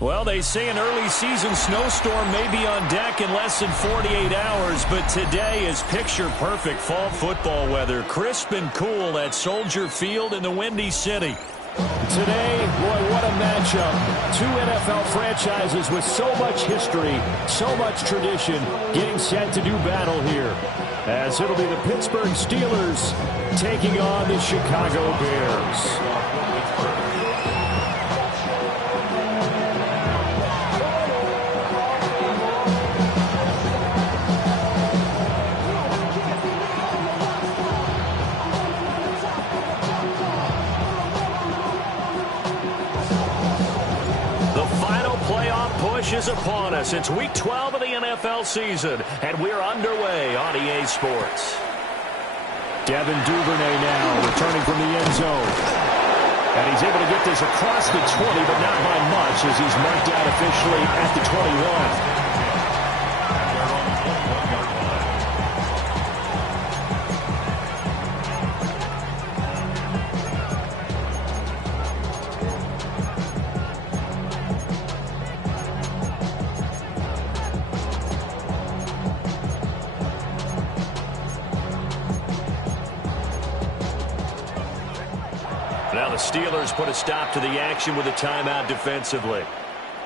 Well, they say an early season snowstorm may be on deck in less than 48 hours, but today is picture-perfect fall football weather. Crisp and cool at Soldier Field in the Windy City. Today, boy, what a matchup. Two NFL franchises with so much history, so much tradition, getting set to do battle here. As it'll be the Pittsburgh Steelers taking on the Chicago Bears. Is upon us. It's week 12 of the NFL season, and we're underway on EA Sports. Devin Duvernay now returning from the end zone. And he's able to get this across the 20, but not by much as he's marked out officially at the 21. Now the Steelers put a stop to the action with a timeout defensively.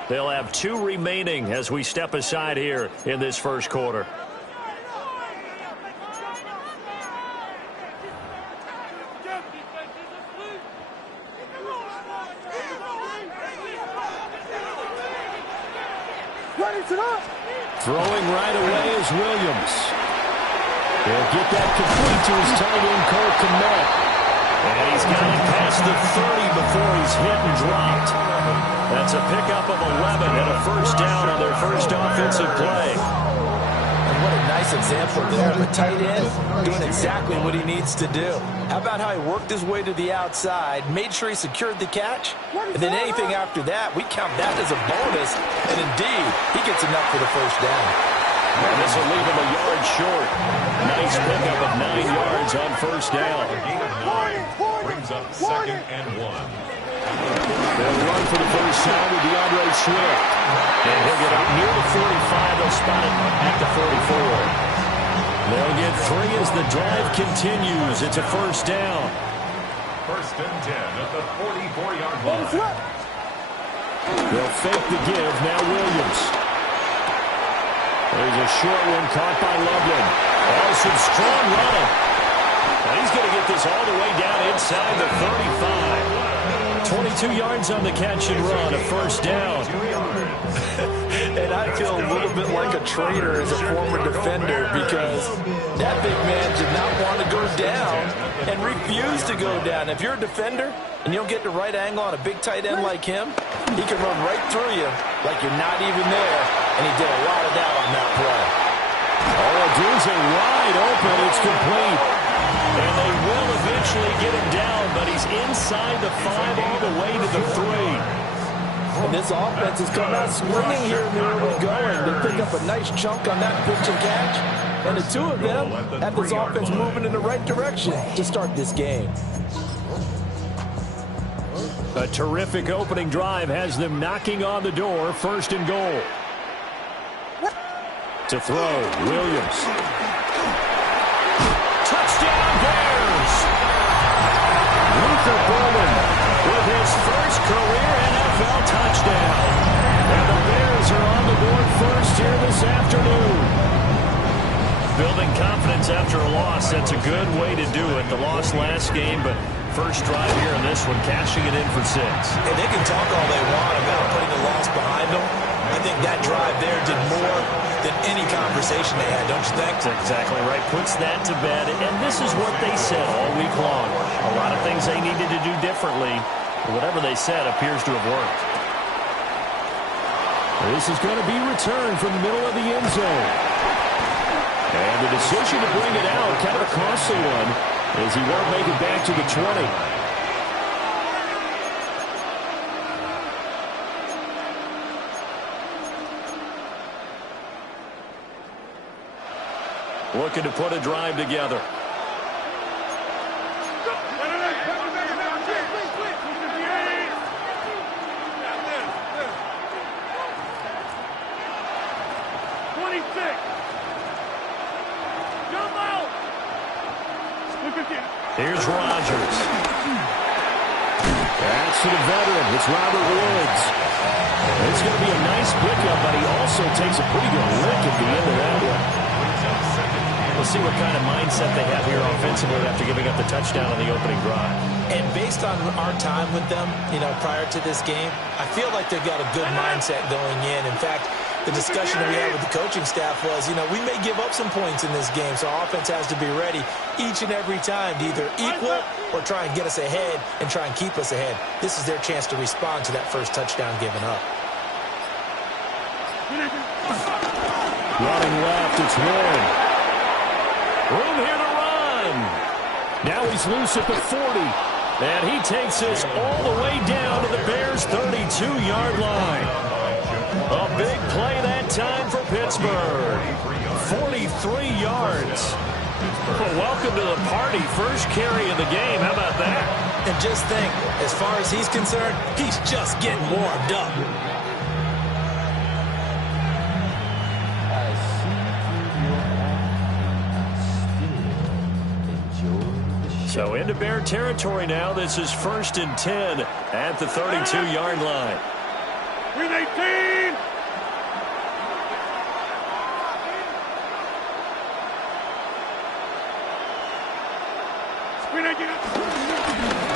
They'll have 2 remaining as we step aside here in this first quarter. Throwing right away is Williams. He'll get that complete to his tight end, Cole Kmet. And he's got it past the 30 before he's hit and dropped. That's a pickup of 11 and a first down on their first offensive play. And what a nice example there of a tight end doing exactly what he needs to do. How about how he worked his way to the outside, made sure he secured the catch, and then anything after that, we count that as a bonus. And indeed, he gets enough for the first down. And this will leave him a yard short. Nice pickup of 9 yards on first down. Brings up 2nd and 1. They'll run for the first time with DeAndre Swift. And he'll get up near the 45. They'll spot it at the 44. They'll get 3 as the drive continues. It's a first down. 1st and 10 at the 44-yard line. They'll fake the give. Now Williams. There's a short one caught by Loveland. Some strong running. And he's going to get this all the way down inside the 35. 22 yards on the catch and run, a first down. And I feel a little bit like a traitor as a former defender because that big man did not want to go down and refused to go down. If you're a defender and you don't get the right angle on a big tight end like him, he can run right through you like you're not even there, and he did a lot of that on that play. All it do is a wide open. It's complete. And they will eventually get him down, but he's inside the 5 all the way to the 3. And this offense has come out swinging here in the early going. They pick up a nice chunk on that pitch and catch. And the 2 of them have this offense moving in the right direction to start this game. A terrific opening drive has them knocking on the door. 1st and goal. To throw, Williams. Touchdown Bears! Luther Burden with his first career NFL touchdown. And the Bears are on the board first here this afternoon. Building confidence after a loss, that's a good way to do it. The loss last game, but first drive here in this one, cashing it in for 6. And they can talk all they want about putting the loss behind them. I think that drive there did more than any conversation they had, don't you think? That's exactly right. Puts that to bed. And this is what they said all week long. A lot of things they needed to do differently. Whatever they said appears to have worked. This is going to be returned from the middle of the end zone. And the decision to bring it out, kind of a costly one, as he won't make it back to the 20. Looking to put a drive together. Here's Rodgers. That's to the veteran. It's Robert Woods. It's going to be a nice pickup, but he also takes a pretty good lick at the end of that one. We'll see what kind of mindset they have here offensively after giving up the touchdown on the opening drive. And based on our time with them, prior to this game, I feel like they've got a good mindset going in. In fact, the discussion that we had with the coaching staff was, we may give up some points in this game, so our offense has to be ready each and every time to either equal or try and get us ahead and try and keep us ahead. This is their chance to respond to that first touchdown given up. Running left, it's Warren. Room here to run. Now he's loose at the 40. And he takes this all the way down to the Bears' 32-yard line. A big play that time for Pittsburgh. 43 yards. Well, welcome to the party. First carry of the game. How about that? And just think, as far as he's concerned, he's just getting warmed up. So into Bear territory now. This is 1st and 10 at the 32-yard line. Green 18!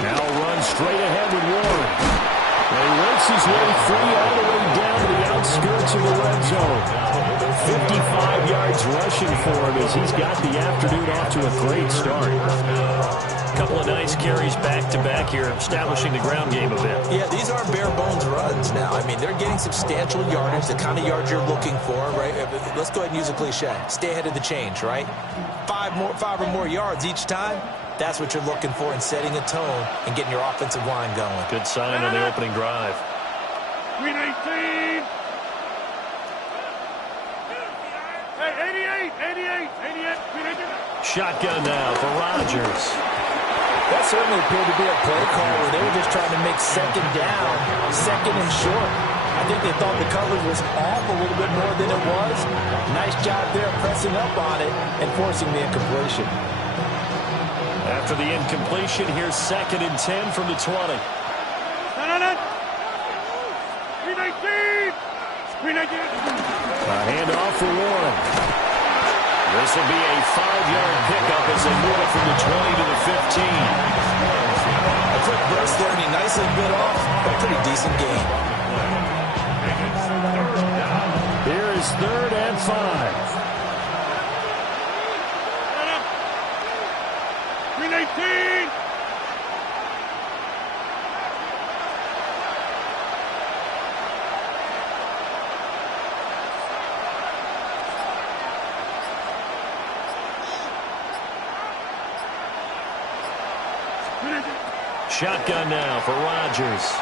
Now run straight ahead with Warren. And he works his way free all the way down to the outskirts of the red zone. 55 yards rushing for him as he's got the afternoon off to a great start. A couple of nice carries back-to-back here, establishing the ground game a bit. Yeah, these aren't bare-bones runs now. I mean, they're getting substantial yardage, the kind of yards you're looking for, right? Let's go ahead and use a cliche. Stay ahead of the change, right? Five or more yards each time. That's what you're looking for in setting a tone and getting your offensive line going. Good sign on the opening drive. Green 18! Hey, 88! Green 18! Shotgun now for Rodgers. That certainly appeared to be a play call where they were just trying to make second down, second and short. I think they thought the coverage was off a little bit more than it was. Nice job there pressing up on it and forcing the incompletion. After the incompletion, here's 2nd and 10 from the 20. Green 18! Green 18! A handoff for Warren. This will be a 5-yard pickup as they move it from the 20 to the 15. A quick burst there, and he nicely bit off a pretty decent gain. Here is 3rd and 5. Green 18! Shotgun now for Rodgers.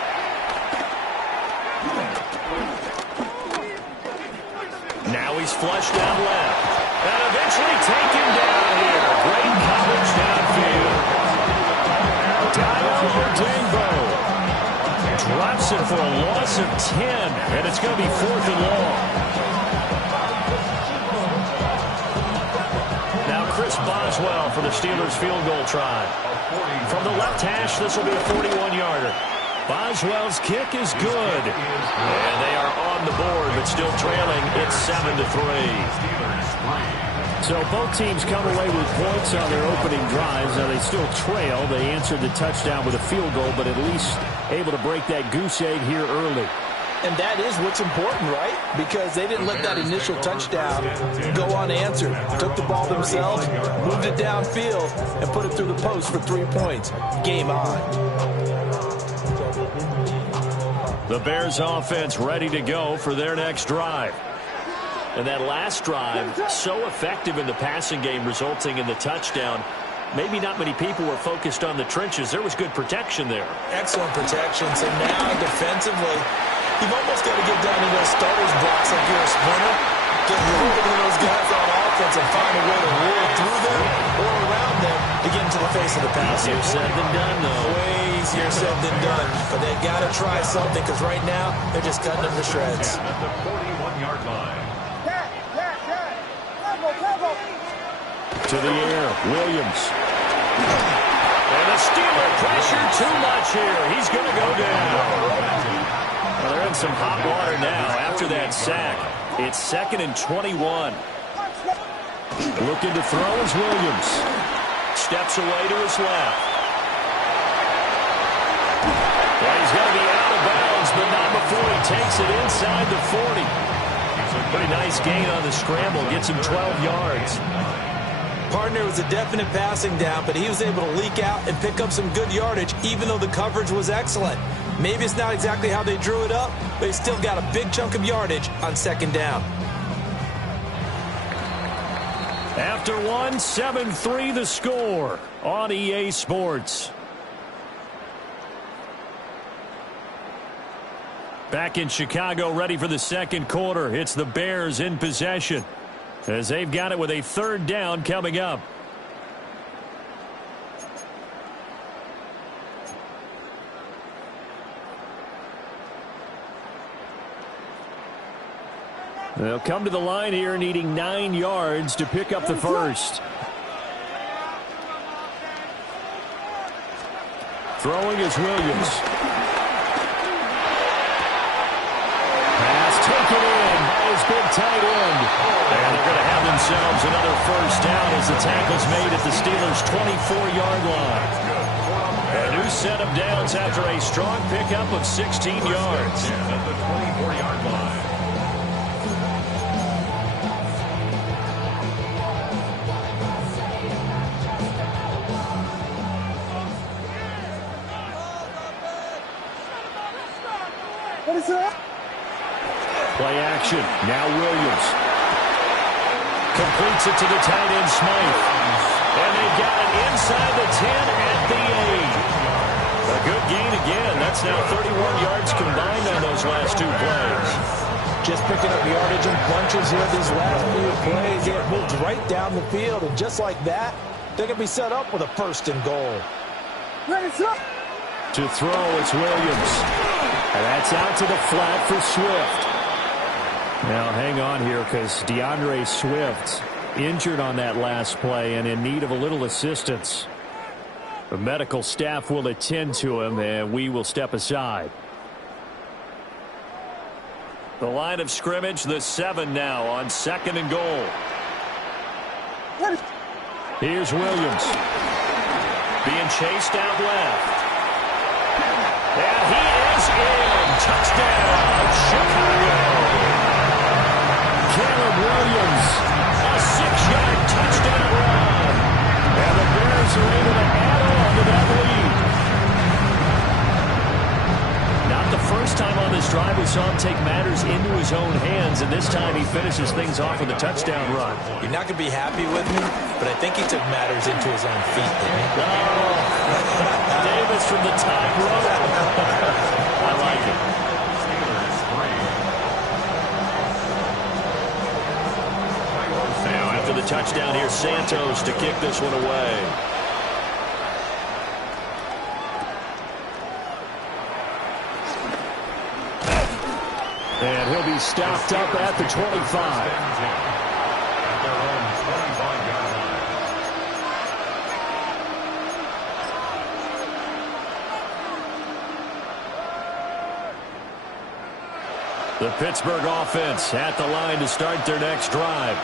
Now he's flushed down left. And eventually taken down here. Great coverage downfield. Dayo Odeyingbo drops it for a loss of 10. And it's going to be 4th and long. Now Chris Boswell for the Steelers field goal try. From the left hash, this will be a 41-yarder. Boswell's kick is good. And they are on the board, but still trailing. It's 7-3. So both teams come away with points on their opening drives. Now they still trail. They answered the touchdown with a field goal, but at least able to break that goose egg here early. And that is what's important, right? Because they didn't let that initial touchdown go unanswered. Took the ball themselves, moved it downfield, and put it through the post for 3 points. Game on. The Bears offense ready to go for their next drive. And that last drive, so effective in the passing game, resulting in the touchdown. Maybe not many people were focused on the trenches. There was good protection there. Excellent protection. So now defensively, you've almost got to get down to those starters blocks like you're a sprinter. Get rid of those guys on offense and find a way to roll through them or around them to get into the face of the pass. Easier said than done, though. Way easier said than done. But they've got to try something because right now they're just cutting them to shreds. At the 41-yard line. To the air, Williams. And the Steeler pressure too much here. He's going to go down. Well, they're in some hot water now after that sack. It's 2nd and 21. Looking to throw is Williams. Steps away to his left. Well, he's going to be out of bounds, but not before he takes it inside the 40. Pretty nice gain on the scramble. Gets him 12 yards. Partner was a definite passing down, but he was able to leak out and pick up some good yardage, even though the coverage was excellent. Maybe it's not exactly how they drew it up, but he still got a big chunk of yardage on 2nd down. After 7-3 the score on EA Sports. Back in Chicago, ready for the 2nd quarter. It's the Bears in possession, as they've got it with a 3rd down coming up. They'll come to the line here needing 9 yards to pick up the first. Throwing is Williams. Pass taken in by his big tight end. And they're going to have themselves another 1st down as the tackle's made at the Steelers' 24-yard line. A new set of downs after a strong pickup of 16 yards. At the 24-yard line. Play action. Now Williams. Completes it to the tight end, Smythe. And they've got it inside the 10 at the 8. A good gain again. That's now 31 yards combined on those last 2 plays. Just picking up yardage in bunches here these last few plays. It moves right down the field, and just like that, they're going to be set up with a 1st and goal. To throw, it's Williams. And that's out to the flat for Swift. Now, hang on here, because DeAndre Swift injured on that last play and in need of a little assistance. The medical staff will attend to him, and we will step aside. The line of scrimmage, the 7 now on 2nd and goal. Here's Williams. Being chased out left. And he is in. Touchdown, Chicago. Caleb Williams. A 6-yard touchdown run. And the Bears are able to add on to that lead. Not the first time on this drive we saw him take matters into his own hands, and this time he finishes things off with a touchdown run. You're not going to be happy with me, but I think he took matters into his own feet, didn't he? Oh, Davis from the top row. I like it. Now after the touchdown, here's Santos to kick this one away. And he'll be stopped up at the 25. The Pittsburgh offense at the line to start their next drive.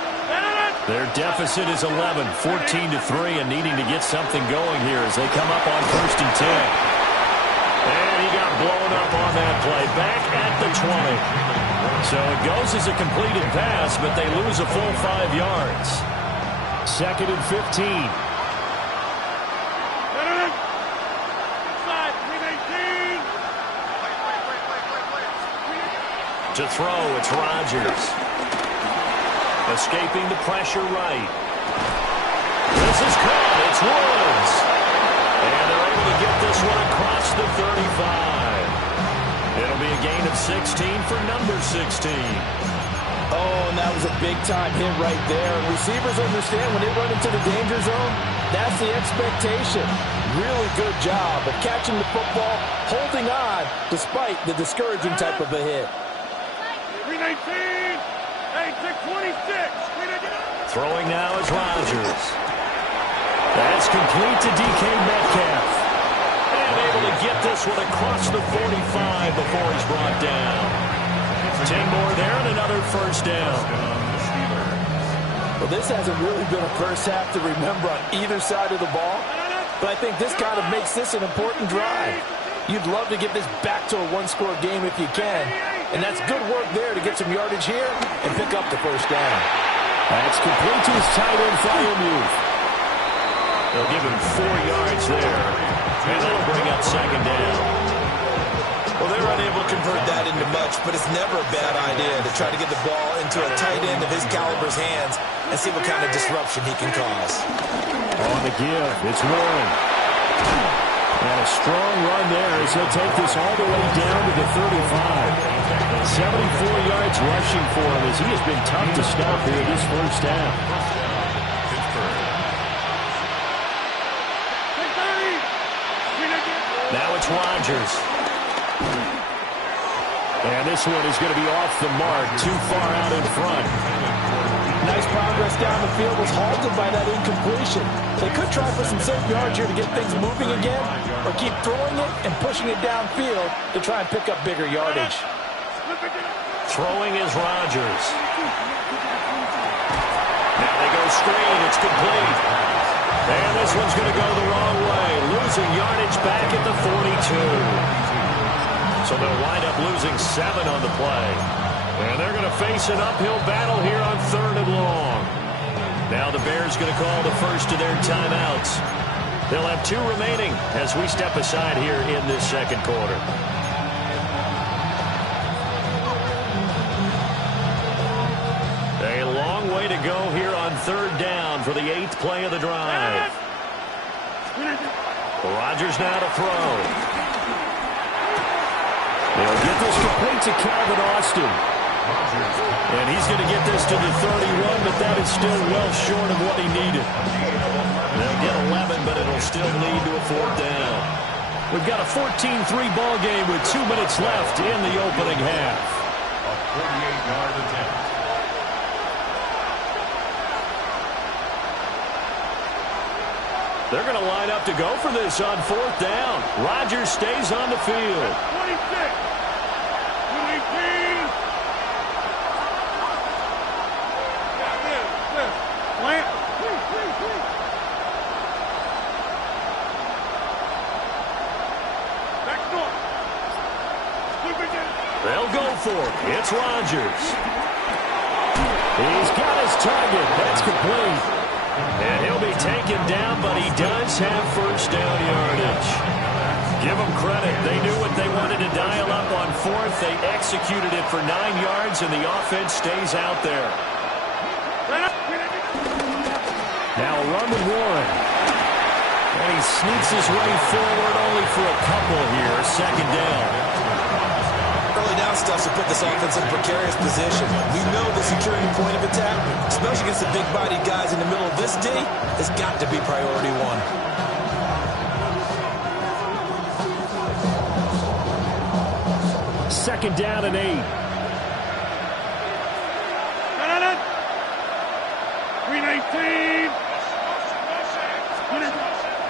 Their deficit is 11, 14-3, and needing to get something going here as they come up on 1st and 10. And he got blown up on that play, back at the 20. So it goes as a completed pass, but they lose a full 5 yards. 2nd and 15. Inside, 318. To throw, it's Rodgers. Escaping the pressure right. This is caught. It's Woods. And they're able to get this one across the 35. It'll be a gain of 16 for number 16. Oh, and that was a big-time hit right there. Receivers understand when they run into the danger zone, that's the expectation. Really good job of catching the football, holding on, despite the discouraging type of a hit. 319. Hey, Throwing now is Rodgers. That's complete to DK Metcalf. And able to get this one across the 45 before he's brought down. 10 more there and another first down. Well, this hasn't really been a first half to remember on either side of the ball, but I think this kind of makes this an important drive. You'd love to get this back to a one-score game if you can, and that's good work there to get some yardage here and pick up the first down. That's complete to his tight end, Freiermuth. They'll give him 4 yards there, and that'll bring up second down. Well, they were unable to convert that into much, but it's never a bad idea to try to get the ball into a tight end of his caliber's hands and see what kind of disruption he can cause. On the give, it's Warren. And a strong run there as he'll take this all the way down to the 35. 74 yards rushing for him as he has been tough to stop here this first half. Now it's Rodgers. And this one is going to be off the mark, too far out in front. Nice progress down the field was halted by that incompletion. They could try for some safe yards here to get things moving again, or keep throwing it and pushing it downfield to try and pick up bigger yardage. Throwing is Rodgers. Now they go screen. It's complete. And this one's going to go the wrong way. Losing yardage back at the 42. So they'll wind up losing 7 on the play. And they're going to face an uphill battle here on 3rd and long. Now the Bears going to call the first of their timeouts. They'll have 2 remaining as we step aside here in this second quarter. A long way to go here on 3rd down for the 8th play of the drive. Rodgers now to throw. They'll get this complete to Calvin Austin. And he's going to get this to the 31, but that is still well short of what he needed. They'll get 11, but it'll still lead to a 4th down. We've got a 14-3 ball game with 2 minutes left in the opening half. A 48-yard attempt. They're going to line up to go for this on 4th down. Rodgers stays on the field. 26. 218. Plant. Back door. They'll go for it. It's Rodgers. He's got his target. That's complete. And he'll be taken down, but he does have first down yardage. Give them credit. They knew what they wanted to dial up on 4th. They executed it for 9 yards, and the offense stays out there. Now a run with Warren. And he sneaks his way forward only for a couple here. 2nd down. Early down stuff to put this offense in a precarious position. We know the security point of attack, especially against the big-bodied guys in the middle of this D, has got to be priority 1. 2nd down and 8. 319.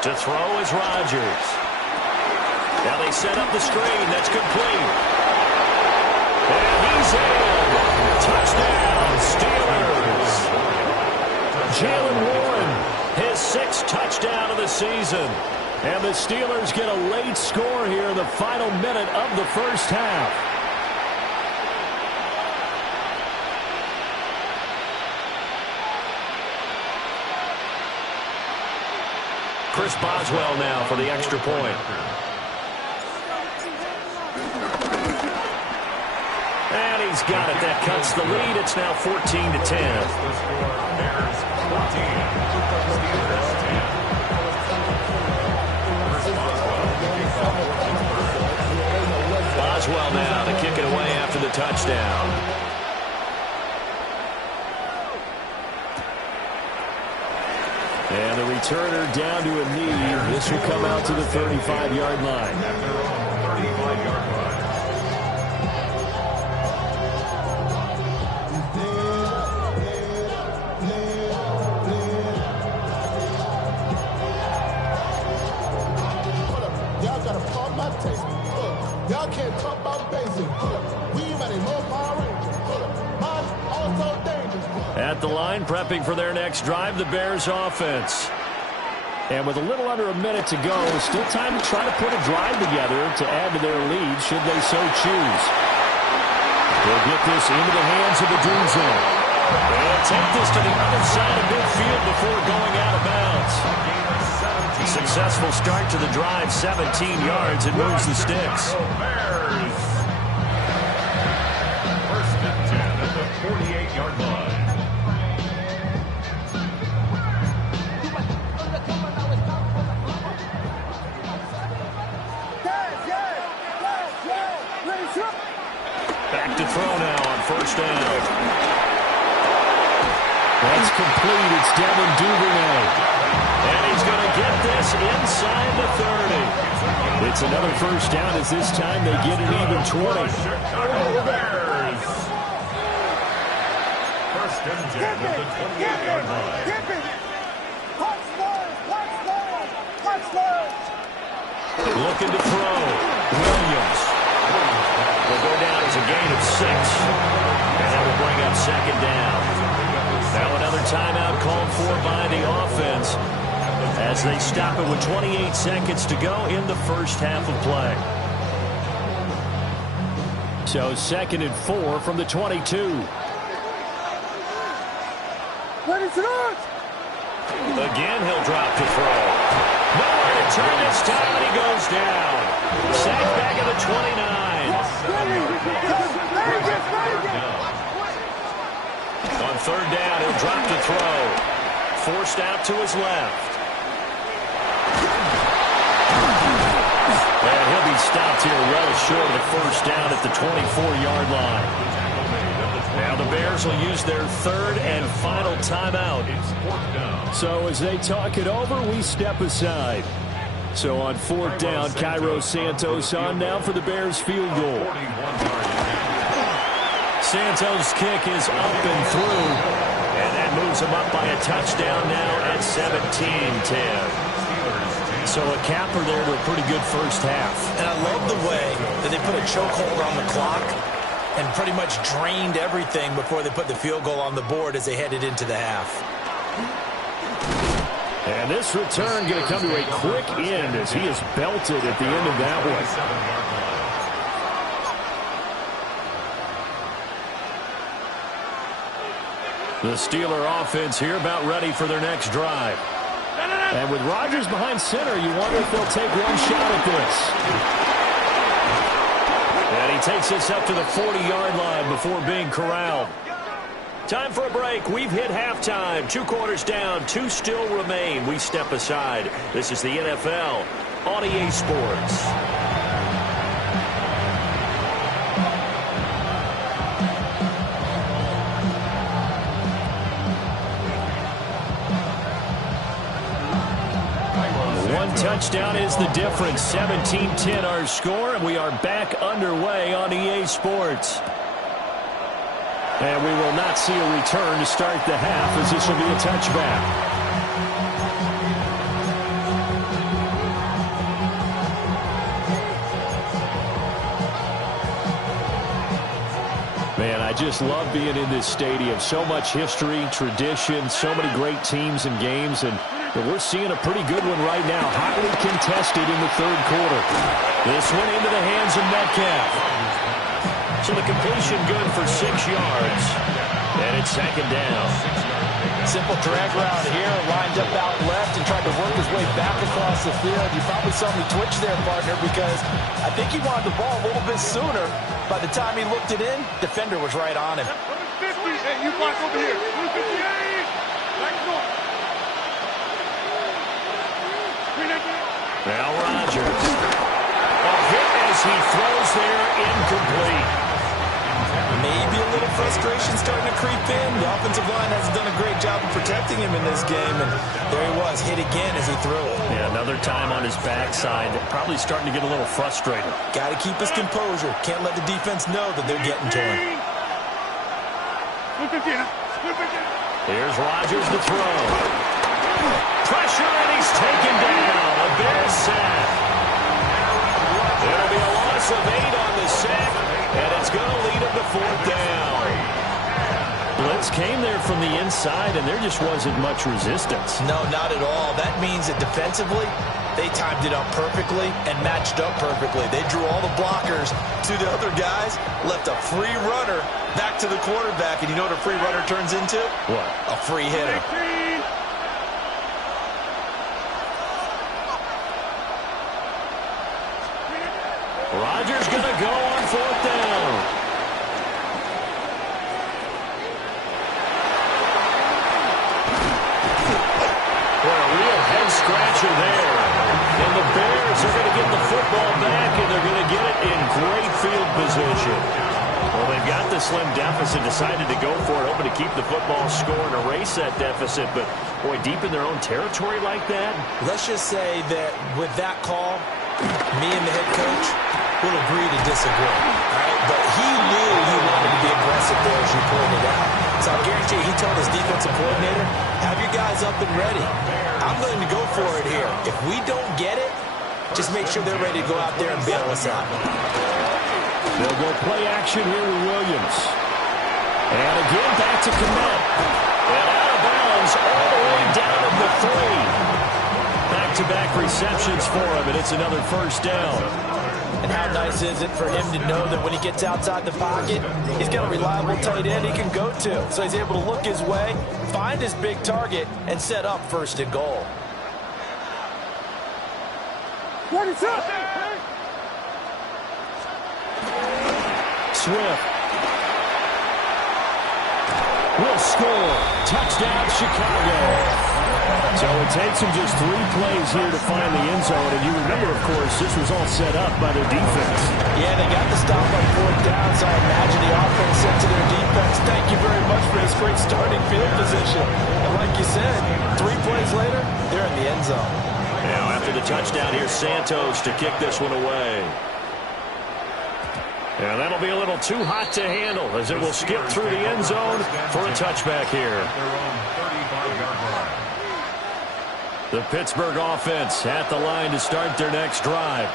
To throw is Rodgers. Now they set up the screen. That's complete. And he's in. Touchdown, Steelers. Jaylen Warren, His 6th touchdown of the season. and the Steelers get a late score here in the final minute of the first half. Chris Boswell now for the extra point. And he's got it. That cuts the lead. It's now 14-10. Bears 14. Steelers 10. Boswell now to kick it away after the touchdown. And the returner down to a knee. This will come out to the 35-yard line. At their own 35-yard line. At the line, prepping for their next drive, the Bears offense. And with a little under a minute to go, still time to try to put a drive together to add to their lead should they so choose. They'll get this into the hands of the Doom Zone. They'll take this to the other side of midfield before going out of bounds. Successful start to the drive, 17 yards, and moves the sticks. Bears. First and 10 at the 48-yard line. Back to throw now on first down. That's complete. It's Devin Duvernay. And he's going to get this inside the 30. It's another first down as this time they get an even 20. Chicago Bears. First and 10 at the 28-yard line. Looking to throw. Williams. Will go down as a gain of 6. And that will bring up second down. Now another timeout called for by the offense as they stop it with 28 seconds to go in the first half of play. So 2nd and 4 from the 22. Again, he'll drop to throw. Nowhere to turn this time, and he goes down. Sacked back at the 29. On third down, he'll drop to throw. Forced out to his left. And he'll be stopped here well short of the first down at the 24-yard line. Now the Bears will use their third and final timeout. So as they talk it over, we step aside. So on fourth down, Cairo Santos on now for the Bears field goal. Santos' kick is up and through, and that moves him up by a touchdown now at 17-10. So a capper there to a pretty good first half. And I love the way that they put a chokehold on the clock and pretty much drained everything before they put the field goal on the board as they headed into the half. And this return going to come to a quick end as he is belted at the end of that one. The Steeler offense here about ready for their next drive. And with Rodgers behind center, you wonder if they'll take one shot at this. And he takes this up to the 40-yard line before being corralled. Time for a break. We've hit halftime. 2 quarters down, 2 still remain. We step aside. This is the NFL on EA Sports. One touchdown is the difference. 17-10 our score, and we are back underway on EA Sports. And we will not see a return to start the half as this will be a touchback. Man, I just love being in this stadium. So much history, tradition, so many great teams and games, and we're seeing a pretty good one right now. Highly contested in the third quarter. This one into the hands of Metcalf. So the completion good for 6 yards. And it's second down. Simple drag route here, lined up out left and tried to work his way back across the field. You probably saw me twitch there, partner, because I think he wanted the ball a little bit sooner. By the time he looked it in, defender was right on him. 50, and you block over here. 58, back north. Now Rodgers. A hit as he throws there, incomplete. Maybe a little frustration starting to creep in. The offensive line hasn't done a great job of protecting him in this game, and there he was, hit again as he threw it. Yeah, another time on his backside. Probably starting to get a little frustrated. Got to keep his composure. Can't let the defense know that they're getting to him. Here's Rodgers to throw. Pressure, and he's taken down. A Bears sack. It'll be a loss of 8 on the sack, and it's going to lead him to fourth down. blitz came there from the inside, and there just wasn't much resistance. No, not at all. That means that defensively, they timed it up perfectly and matched up perfectly. They drew all the blockers to the other guys, left a free runner back to the quarterback. And you know what a free runner turns into? What? A free hitter. Rodgers going to go on 4th down. What a real head-scratcher there. And the Bears are going to get the football back, and they're going to get it in great field position. Well, they've got the slim deficit, decided to go for it, hoping to keep the football score and erase that deficit. But, boy, deep in their own territory like that? Let's just say that with that call, me and the head coach will agree to disagree. All right? But he knew he wanted to be aggressive there, as you pointed out. So I guarantee you, he told his defensive coordinator, have your guys up and ready. I'm going to go for it here. If we don't get it, just make sure they're ready to go out there and bail us out. They'll go play action here with Williams. And again, back to Kmet. And out of bounds all the way down at the 3. Back-to-back receptions for him, and it's another first down. And how nice is it for him to know that when he gets outside the pocket, he's got a reliable tight end he can go to. So he's able to look his way, find his big target, and set up 1st and goal. What is up? Swift will score. Touchdown, Chicago. So it takes them just 3 plays here to find the end zone. And you remember, of course, this was all set up by their defense. Yeah, they got the stop on 4th down, so I imagine the offense said to their defense, thank you very much for this great starting field position. And like you said, 3 plays later, they're in the end zone. Now after the touchdown, here's Santos to kick this one away. And that'll be a little too hot to handle as it will skip through the end zone for a touchback here. The Pittsburgh offense at the line to start their next drive.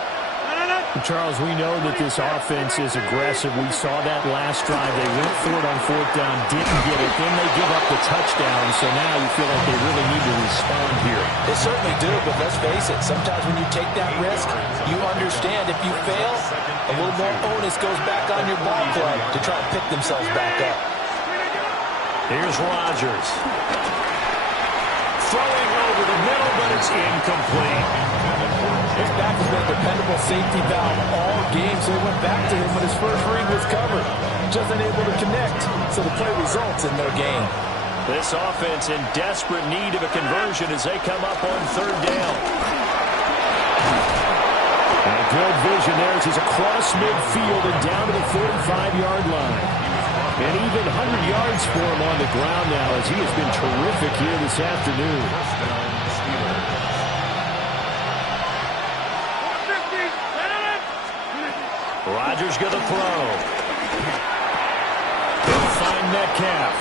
Charles, we know that this offense is aggressive. We saw that last drive. They went for it on 4th down, didn't get it. Then they give up the touchdown. So now you feel like they really need to respond here. They certainly do, but let's face it. Sometimes when you take that risk, you understand if you fail, a little more onus goes back on your ball club to try to pick themselves back up. Here's Rodgers. Throwing over the middle, but it's incomplete. His back has been a dependable safety valve all game, so he went back to him when his first read was covered. Just unable to connect, so the play results in no gain. This offense in desperate need of a conversion as they come up on 3rd down. And good vision there as he's across midfield and down to the 45-yard line. And even 100 yards for him on the ground now as he has been terrific here this afternoon. Rodgers going to throw. He'll find Metcalf.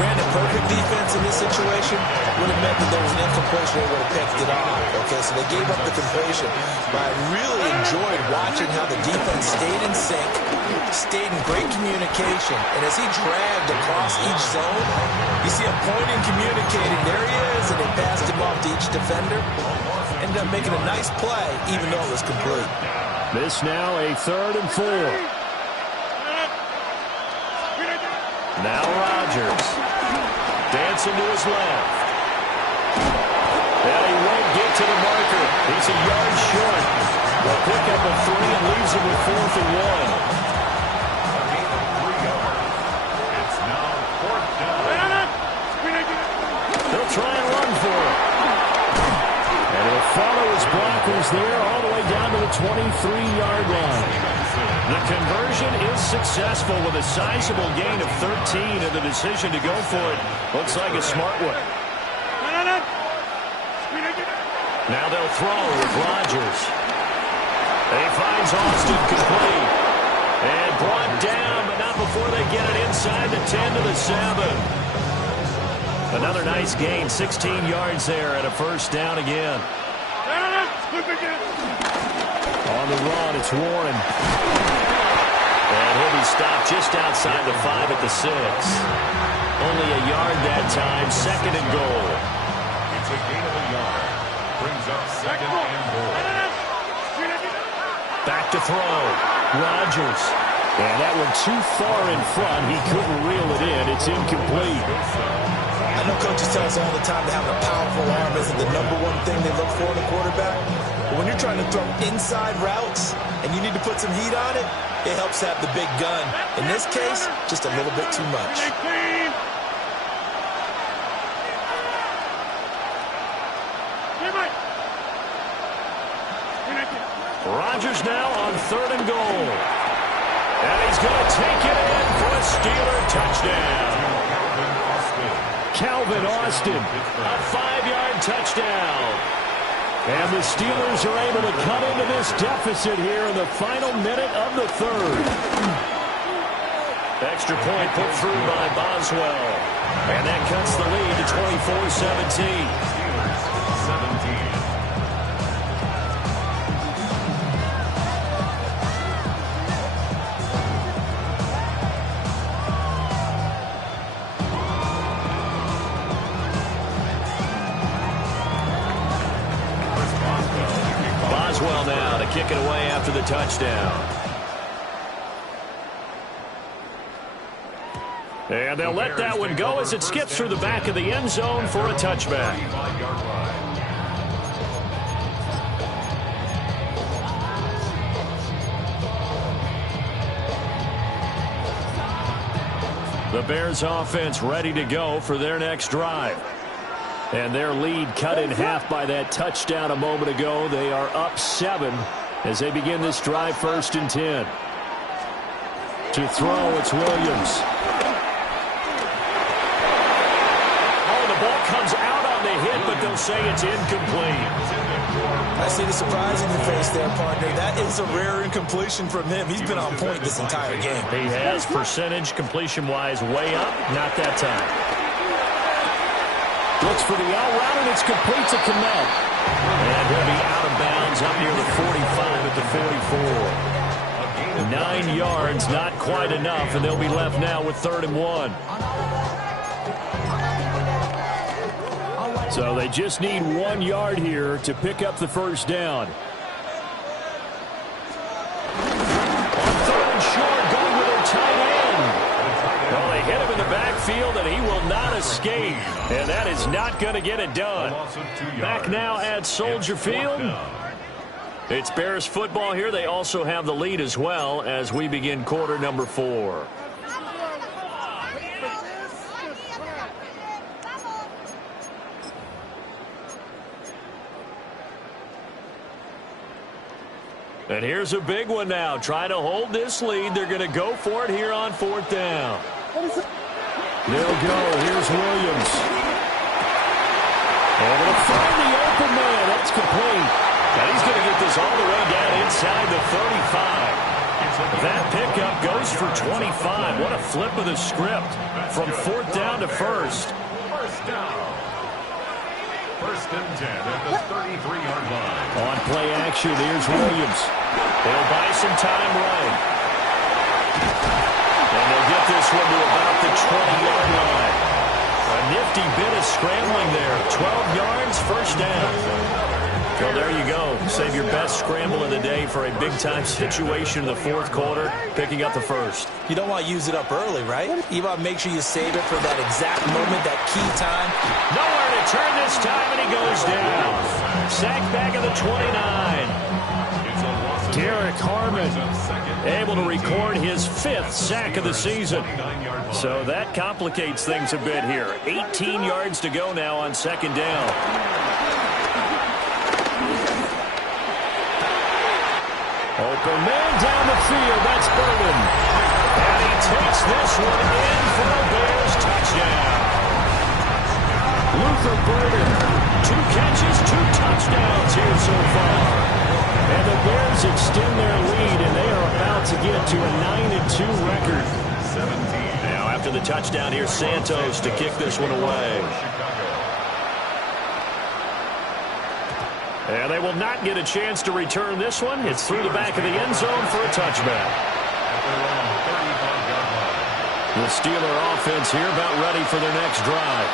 Brandon, perfect defense in this situation would have meant that there was an incompletion. They would have picked it off. Okay, so they gave up the completion. But I really enjoyed watching how the defense stayed in sync, stayed in great communication. And as he dragged across each zone, you see him pointing, communicating. There he is, and they passed him off to each defender. Ended up making a nice play, even though it was complete. This now a 3rd and 4. Now Rodgers. Dancing to his left. And he won't get to the marker. He's a yard short. They'll pick up a 3 and leaves him with 4th and 1. It's now 4th down. They'll try and run for it. And he'll follow his blockers there all the way down to the 23-yard line. The conversion is successful with a sizable gain of 13, and the decision to go for it looks like a smart one. Now they'll throw with Rodgers. He finds Austin complete. And brought down, but not before they get it inside the 10 to the 7. Another nice gain, 16 yards there and a first down again. On the run, it's Warren. And he'll be He's stopped just outside the 5 at the 6. Only a yard that time, 2nd and goal. It's a gain of a yard. Brings up 2nd and goal. Back to throw. Rodgers. And that one too far in front. He couldn't reel it in. It's incomplete. I know coaches tell us all the time that having a powerful arm isn't the #1 thing they look for in a quarterback. But when you're trying to throw inside routes and you need to put some heat on it, it helps to have the big gun. In this case, just a little bit too much. Rodgers now on 3rd and goal. And he's going to take it in for a Steeler touchdown. Calvin Austin. A 5-yard touchdown. And the Steelers are able to cut into this deficit here in the final minute of the 3rd. Extra point put through by Boswell. And that cuts the lead to 24-17. 17. Boswell now to kick it away after the touchdown. And they'll let that one go as it skips through the back of the end zone for a touchback. The Bears offense ready to go for their next drive. And their lead cut in half by that touchdown a moment ago. They are up 7 as they begin this drive, 1st and 10. To throw, it's Williams. Oh, the ball comes out on the hit, but they'll say it's incomplete. I see the surprise in your face there, partner. That is a rare incompletion from him. He's been on point this entire game. He has, percentage completion-wise, way up. Not that time. Looks for the out route, and it's complete to Kmet. And he'll be out of bounds up near the 45 at the 44. 9 yards, not quite enough, and they'll be left now with 3rd and 1. So they just need 1 yard here to pick up the 1st down. On 3rd and short, going with their tight end. Well, they hit him in the backfield, and he will not escape. And that is not going to get it done. Back now at Soldier Field. It's Bears football here. They also have the lead as well as we begin quarter number 4. And here's a big one now. Trying to hold this lead. They're going to go for it here on 4th down. They'll go. Here's Williams. Able to find the open man. That's complete. And he's going to get this all the way down inside the 35. That pickup goes for 25. What a flip of the script from 4th down to 1st. 1st down. 1st and 10 at the 33-yard line. On play action, here's Williams. They'll buy some time right. And they'll get this one to about the 20-yard line. A nifty bit of scrambling there. 12 yards, 1st down. Well, there you go. Save your best scramble of the day for a big-time situation in the 4th quarter, picking up the 1st. You don't want to use it up early, right? You want to make sure you save it for that exact moment, that key time. Nowhere to turn this time, and he goes down. Sack back of the 29. Derek Harmon able to record his 5th sack of the season. So that complicates things a bit here. 18 yards to go now on 2nd down. Open man down the field. That's Burden. And he takes this one in for a Bears touchdown. Luther Burden. 2 catches, 2 touchdowns here so far. And the Bears extend their lead, and they are about to get to a 9-2 record. 17. Now after the touchdown, here's Santos to kick this one away. And they will not get a chance to return this one. It's through the back of the end zone for a touchback. At their own The Steeler offense here about ready for their next drive.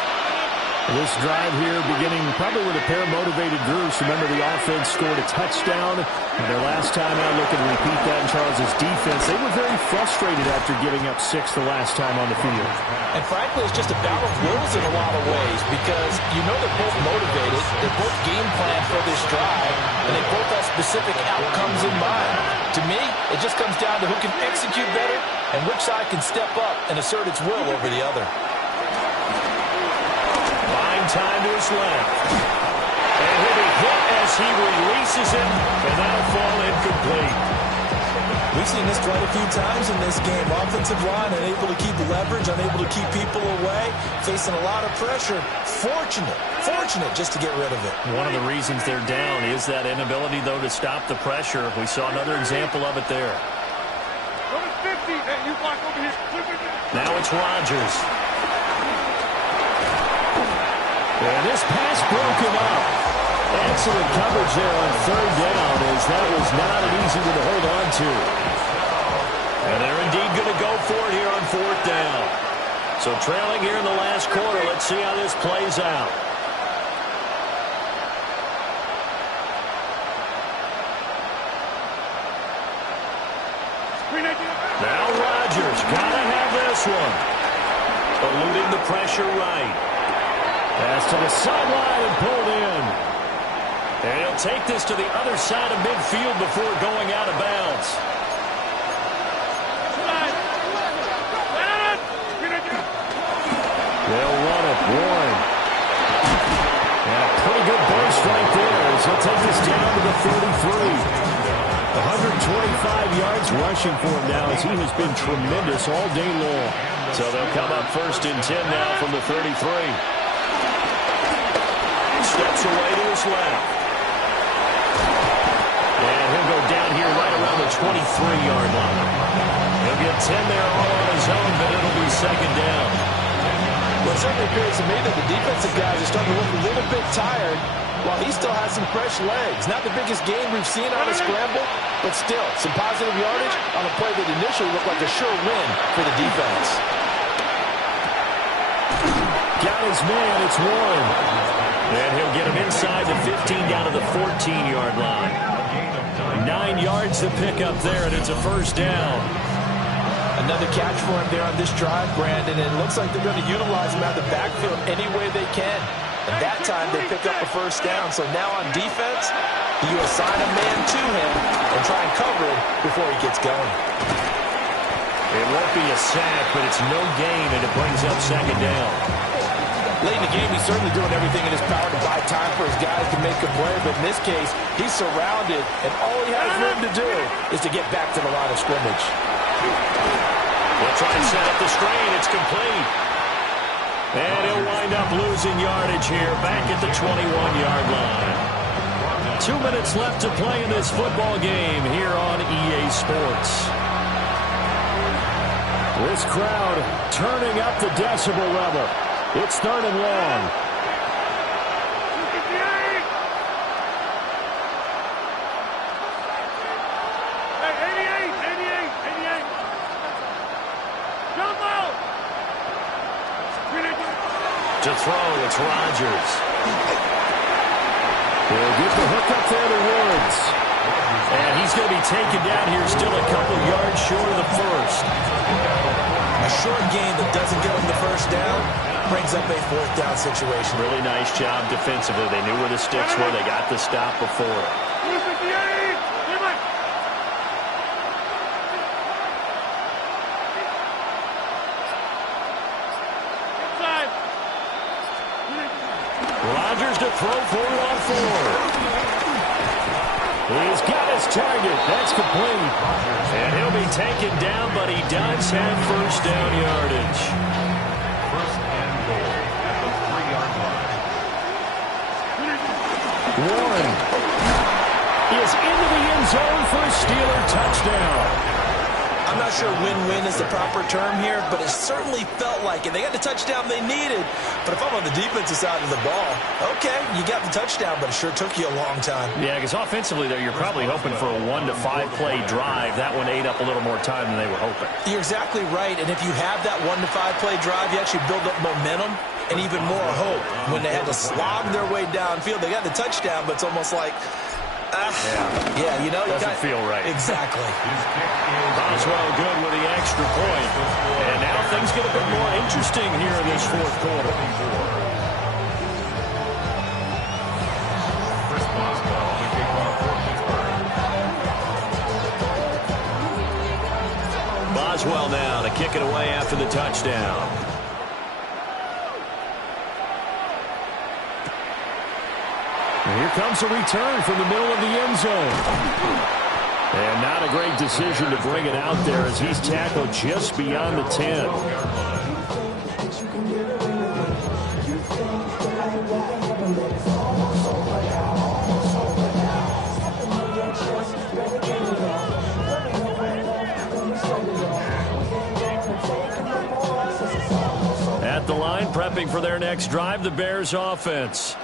This drive here beginning probably with a pair of motivated groups. Remember, the offense scored a touchdown. And their last time out, looking to repeat that in Charles' defense. They were very frustrated after giving up 6 the last time on the field. And frankly, it's just a battle of wills in a lot of ways because you know they're both motivated. They're both game planned for this drive, and they both have specific outcomes in mind. To me, it just comes down to who can execute better and which side can step up and assert its will over the other. Time to his left. And he'll be hit as he releases it, and that'll fall incomplete. We've seen this quite a few times in this game. Offensive line unable to keep leverage, unable to keep people away, facing a lot of pressure. Fortunate just to get rid of it. One of the reasons they're down is that inability, though, to stop the pressure. We saw another example of it there. Number 50, hey, you block over here. Now it's Rodgers. And this pass broken up. Excellent coverage there on 3rd down, as that was not an easy one to hold on to. And they're indeed going to go for it here on 4th down. So trailing here in the last quarter. Let's see how this plays out. Now Rodgers, gotta have this one. Eluding the pressure right. Pass to the sideline and pulled in. And he'll take this to the other side of midfield before going out of bounds. They'll run it. Warren. And a pretty good burst right there as he'll take this down to the 33. 125 yards rushing for him now as he has been tremendous all day long. So they'll come up 1st and 10 now from the 33. Steps away to his left. And he'll go down here right around the 23-yard line. He'll get 10 there all on his own, but it'll be 2nd down. Well, it certainly appears to me that the defensive guys are starting to look a little bit tired while he still has some fresh legs. Not the biggest game we've seen on a scramble, but still some positive yardage on a play that initially looked like a sure win for the defense. Got his man. It's Warren. And he'll get him inside the 15 down to the 14-yard line. 9 yards to pick up there, and it's a 1st down. Another catch for him there on this drive, Brandon, and it looks like they're going to utilize him out of the backfield any way they can. And that time they pick up a 1st down. So now on defense, you assign a man to him and try and cover him before he gets going. It won't be a sack, but it's no gain, and it brings up 2nd down. Late in the game, he's certainly doing everything in his power to buy time for his guys to make a play, but in this case, he's surrounded, and all he has room to do is to get back to the line of scrimmage. They'll try and set up the screen. It's complete. And he'll wind up losing yardage here, back at the 21-yard line. 2 minutes left to play in this football game here on EA Sports. This crowd turning up the decibel level. It's 3rd and long. To throw, it's Rodgers. He'll get the hook up there to Woods. And he's going to be taken down here, still a couple yards short of the 1st. A short gain that doesn't get him the 1st down brings up a 4th down situation. Really nice job defensively. They knew where the sticks were. They got the stop before. Rodgers to throw for it on 4. He's got his target. That's complete. And he'll be taken down, but he does have 1st down yardage. 1st and goal at the 3-yard line. Warren is into the end zone for a Steeler touchdown. I'm I'm not sure win-win is the proper term here, but it certainly felt like it. They got the touchdown they needed, but if I'm on the defensive side of the ball, okay, you got the touchdown, but it sure took you a long time. Yeah, because offensively there, you're probably hoping for a 1 to 5 play drive. That one ate up a little more time than they were hoping. You're exactly right, and if you have that 1 to 5 play drive, you actually build up momentum and even more hope. When they had to slog their way downfield, they got the touchdown, but it's almost like, yeah, you know, doesn't feel right. Exactly. Boswell good with the extra point. And now things get a bit more interesting here in this fourth quarter. Chris Boswell, the kickoff for Pittsburgh. Boswell now to kick it away after the touchdown. And here comes a return from the middle of the end zone. And not a great decision to bring it out there as he's tackled just beyond the 10. At the line, prepping for their next drive, the Bears offense.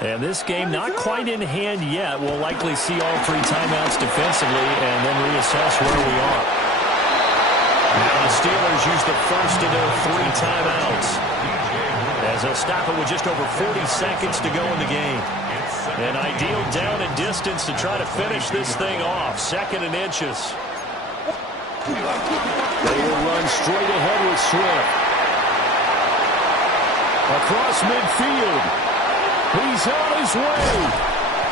And this game not quite in hand yet. We'll likely see all 3 timeouts defensively and then reassess where we are. Now the Steelers use the first of their 3 timeouts as they'll stop it with just over 40 seconds to go in the game. An ideal down and distance to try to finish this thing off. 2nd and inches. They will run straight ahead with Swift. Across midfield. He's on his way.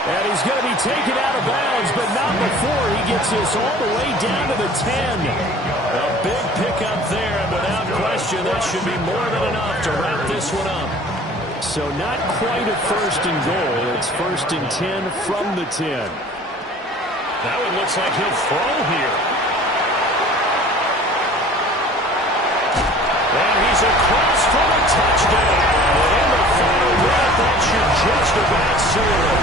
And he's going to be taken out of bounds, but not before he gets this all the way down to the 10. A big pickup there, and without question, that should be more than enough to wrap this one up. So not quite a 1st and goal. It's 1st and 10 from the 10. That one looks like he'll throw here. And he's across for the touchdown. And the final minute, that should just about seal it.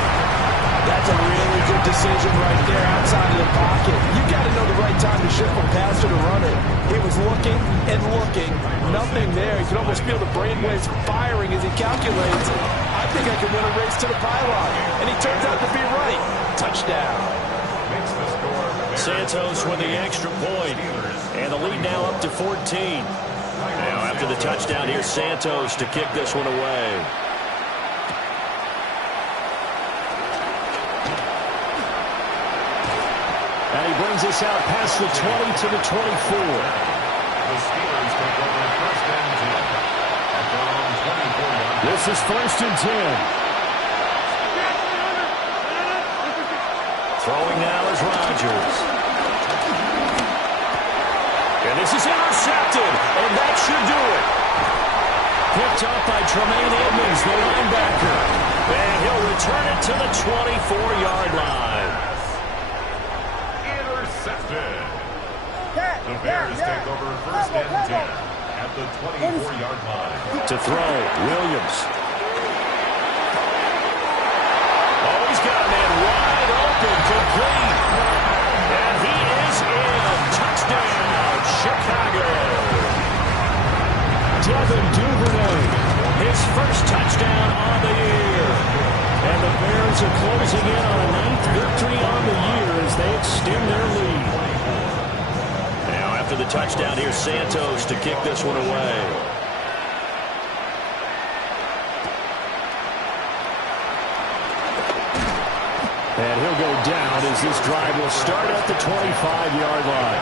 That's a really good decision right there outside of the pocket. You got to know the right time to shift from passer to runner. He was looking and looking. Nothing there. You can almost feel the brainwaves firing as he calculates. I think I can win a race to the pylon. And he turns out to be right. Touchdown. Santos with the extra point. And the lead now up to 14. Now after the touchdown, here's Santos to kick this one away. And he brings us out past the 20 to the 24. The Steelers take over 1st and 10 at their own 24-yard. This is 1st and 10. Throwing now is Rodgers. And this is intercepted, and that should do it. Picked up by Tremaine Edmonds, the linebacker. And he'll return it to the 24-yard line. Intercepted. The Bears take over 1st and 10 at the 24-yard line. To throw, Williams. Oh, he's got a man wide open, complete. And he is in. Touchdown, Chicago. Devin Duvernay, his first touchdown on the year. And the Bears are closing in on a 9th victory on the year as they extend their lead. Now after the touchdown, here's Santos to kick this one away. And he'll go down as this drive will start at the 25-yard line.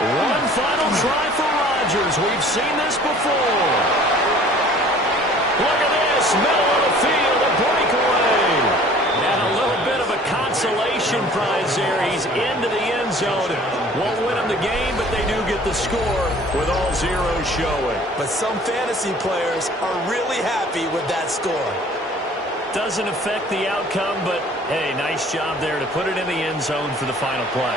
One final try for Rodgers. We've seen this before. Look at this, middle of the field, a breakaway. And a little bit of a consolation prize there. He's into the end zone. Won't win him the game, but they do get the score with all zeros showing. But some fantasy players are really happy with that score. Doesn't affect the outcome, but hey, nice job there to put it in the end zone for the final play.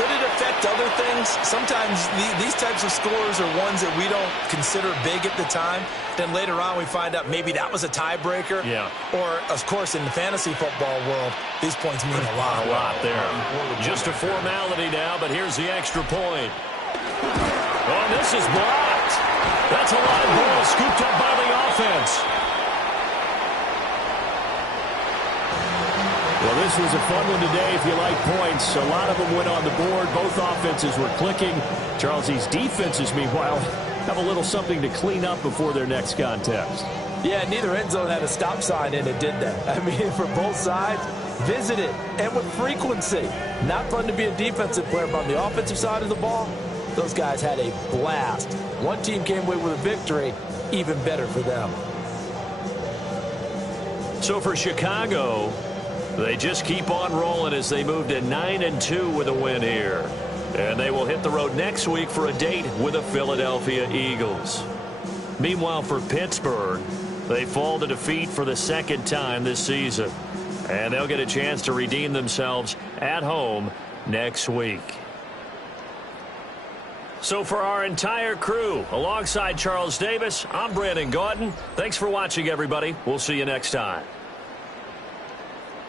Could it affect other things? Sometimes these types of scores are ones that we don't consider big at the time. Then later on we find out maybe that was a tiebreaker. Yeah. Or, of course, in the fantasy football world, these points mean a lot. A lot there. Just a formality now, but here's the extra point. Oh, this is blocked. That's a live ball scooped up by the offense. Well, this was a fun one today if you like points. A lot of them went on the board. Both offenses were clicking. Charles, these defenses, meanwhile, have a little something to clean up before their next contest. Yeah, neither end zone had a stop sign in it, did they? I mean, for both sides, visit it, and with frequency. Not fun to be a defensive player, but on the offensive side of the ball, those guys had a blast. One team came away with a victory, even better for them. So for Chicago, they just keep on rolling as they move to 9-2 with a win here. And they will hit the road next week for a date with the Philadelphia Eagles. Meanwhile, for Pittsburgh, they fall to defeat for the second time this season. And they'll get a chance to redeem themselves at home next week. So for our entire crew, alongside Charles Davis, I'm Brandon Gaudin. Thanks for watching, everybody. We'll see you next time.